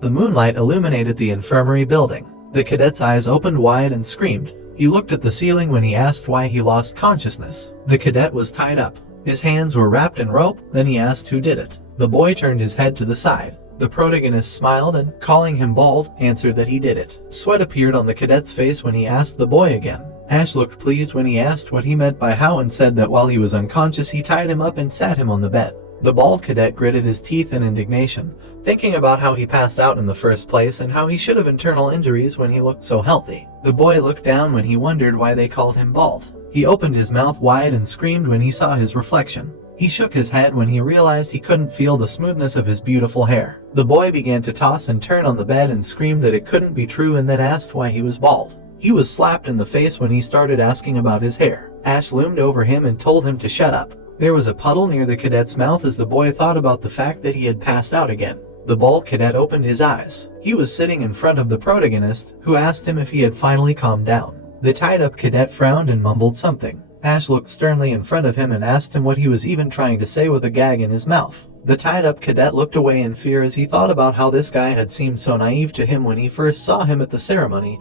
The moonlight illuminated the infirmary building. The cadet's eyes opened wide and screamed. He looked at the ceiling when he asked why he lost consciousness. The cadet was tied up. His hands were wrapped in rope, then he asked who did it. The boy turned his head to the side. The protagonist smiled and, calling him bald, answered that he did it. Sweat appeared on the cadet's face when he asked the boy again. Ash looked pleased when he asked what he meant by how and said that while he was unconscious he tied him up and sat him on the bed. The bald cadet gritted his teeth in indignation, thinking about how he passed out in the first place and how he should have internal injuries when he looked so healthy. The boy looked down when he wondered why they called him bald. He opened his mouth wide and screamed when he saw his reflection. He shook his head when he realized he couldn't feel the smoothness of his beautiful hair. The boy began to toss and turn on the bed and screamed that it couldn't be true and then asked why he was bald. He was slapped in the face when he started asking about his hair. Ash loomed over him and told him to shut up. There was a puddle near the cadet's mouth as the boy thought about the fact that he had passed out again. The bald cadet opened his eyes. He was sitting in front of the protagonist, who asked him if he had finally calmed down. The tied-up cadet frowned and mumbled something. Ash looked sternly in front of him and asked him what he was even trying to say with a gag in his mouth. The tied-up cadet looked away in fear as he thought about how this guy had seemed so naive to him when he first saw him at the ceremony,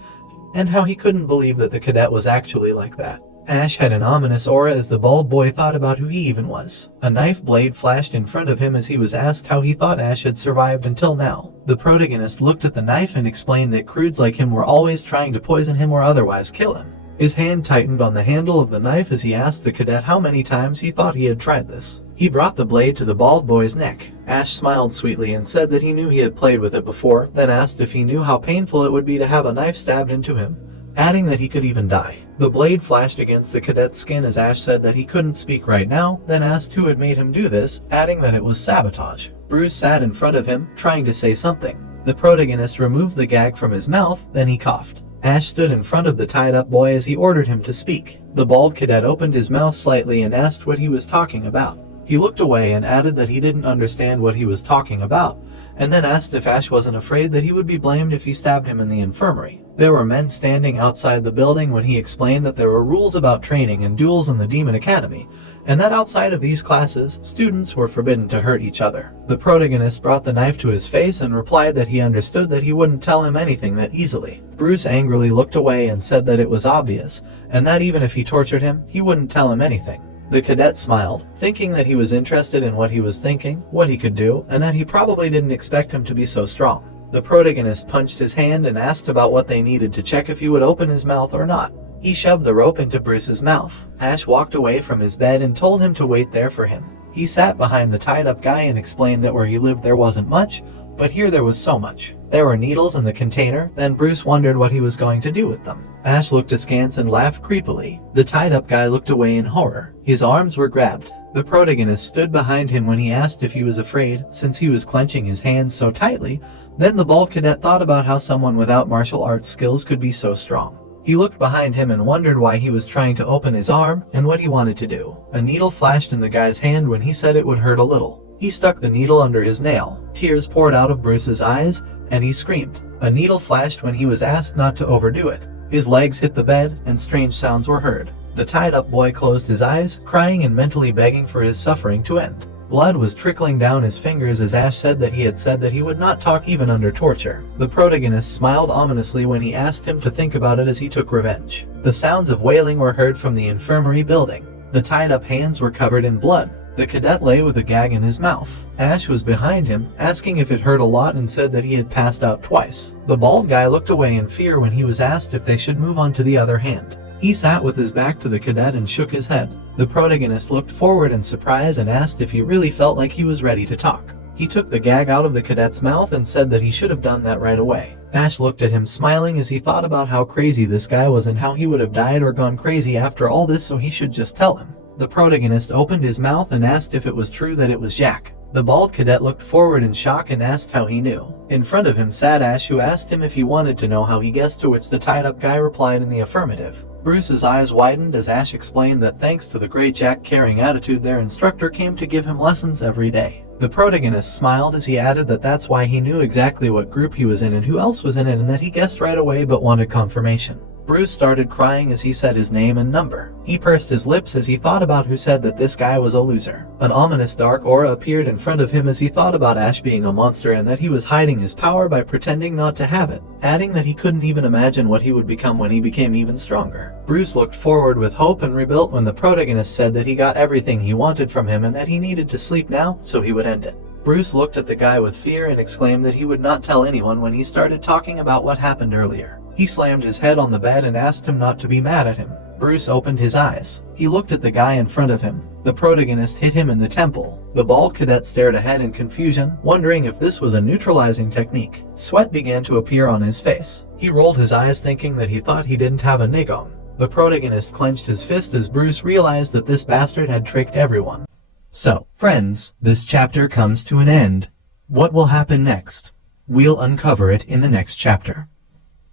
and how he couldn't believe that the cadet was actually like that. Ash had an ominous aura as the bald boy thought about who he even was. A knife blade flashed in front of him as he was asked how he thought Ash had survived until now. The protagonist looked at the knife and explained that crudes like him were always trying to poison him or otherwise kill him. His hand tightened on the handle of the knife as he asked the cadet how many times he thought he had tried this. He brought the blade to the bald boy's neck. Ash smiled sweetly and said that he knew he had played with it before, then asked if he knew how painful it would be to have a knife stabbed into him, adding that he could even die. The blade flashed against the cadet's skin as Ash said that he couldn't speak right now, then asked who had made him do this, adding that it was sabotage. Bruce sat in front of him, trying to say something. The protagonist removed the gag from his mouth, then he coughed. Ash stood in front of the tied-up boy as he ordered him to speak. The bald cadet opened his mouth slightly and asked what he was talking about. He looked away and added that he didn't understand what he was talking about, and then asked if Ash wasn't afraid that he would be blamed if he stabbed him in the infirmary. There were men standing outside the building when he explained that there were rules about training and duels in the Demon Academy, and that outside of these classes, students were forbidden to hurt each other. The protagonist brought the knife to his face and replied that he understood that he wouldn't tell him anything that easily. Bruce angrily looked away and said that it was obvious, and that even if he tortured him, he wouldn't tell him anything. The cadet smiled, thinking that he was interested in what he was thinking, what he could do, and that he probably didn't expect him to be so strong. The protagonist punched his hand and asked about what they needed to check if he would open his mouth or not. He shoved the rope into Bruce's mouth. Ash walked away from his bed and told him to wait there for him. He sat behind the tied-up guy and explained that where he lived there wasn't much, but here there was so much. There were needles in the container, then Bruce wondered what he was going to do with them. Ash looked askance and laughed creepily. The tied-up guy looked away in horror. His arms were grabbed. The protagonist stood behind him when he asked if he was afraid, since he was clenching his hands so tightly. Then the bald cadet thought about how someone without martial arts skills could be so strong. He looked behind him and wondered why he was trying to open his arm and what he wanted to do. A needle flashed in the guy's hand when he said it would hurt a little. He stuck the needle under his nail. Tears poured out of Bruce's eyes, and he screamed. A needle flashed when he was asked not to overdo it. His legs hit the bed, and strange sounds were heard. The tied-up boy closed his eyes, crying and mentally begging for his suffering to end. Blood was trickling down his fingers as Ash said that he would not talk even under torture. The protagonist smiled ominously when he asked him to think about it as he took revenge. The sounds of wailing were heard from the infirmary building. The tied-up hands were covered in blood. The cadet lay with a gag in his mouth. Ash was behind him, asking if it hurt a lot and said that he had passed out twice. The bald guy looked away in fear when he was asked if they should move on to the other hand. He sat with his back to the cadet and shook his head. The protagonist looked forward in surprise and asked if he really felt like he was ready to talk. He took the gag out of the cadet's mouth and said that he should have done that right away. Ash looked at him smiling as he thought about how crazy this guy was and how he would have died or gone crazy after all this, so he should just tell him. The protagonist opened his mouth and asked if it was true that it was Jack. The bald cadet looked forward in shock and asked how he knew. In front of him sat Ash, who asked him if he wanted to know how he guessed, to which the tied-up guy replied in the affirmative. Bruce's eyes widened as Ash explained that thanks to the great Jack's caring attitude, their instructor came to give him lessons every day. The protagonist smiled as he added that that's why he knew exactly what group he was in and who else was in it, and that he guessed right away but wanted confirmation. Bruce started crying as he said his name and number. He pursed his lips as he thought about who said that this guy was a loser. An ominous dark aura appeared in front of him as he thought about Ash being a monster and that he was hiding his power by pretending not to have it, adding that he couldn't even imagine what he would become when he became even stronger. Bruce looked forward with hope and rebuilt when the protagonist said that he got everything he wanted from him and that he needed to sleep now, so he would end it. Bruce looked at the guy with fear and exclaimed that he would not tell anyone when he started talking about what happened earlier. He slammed his head on the bed and asked him not to be mad at him. Bruce opened his eyes. He looked at the guy in front of him. The protagonist hit him in the temple. The bald cadet stared ahead in confusion, wondering if this was a neutralizing technique. Sweat began to appear on his face. He rolled his eyes thinking that he thought he didn't have a nig on. The protagonist clenched his fist as Bruce realized that this bastard had tricked everyone. So, friends, this chapter comes to an end. What will happen next? We'll uncover it in the next chapter.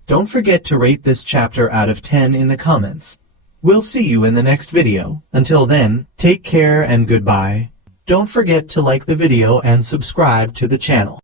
Don't forget to rate this chapter out of 10 in the comments. We'll see you in the next video. Until then, take care and goodbye. Don't forget to like the video and subscribe to the channel.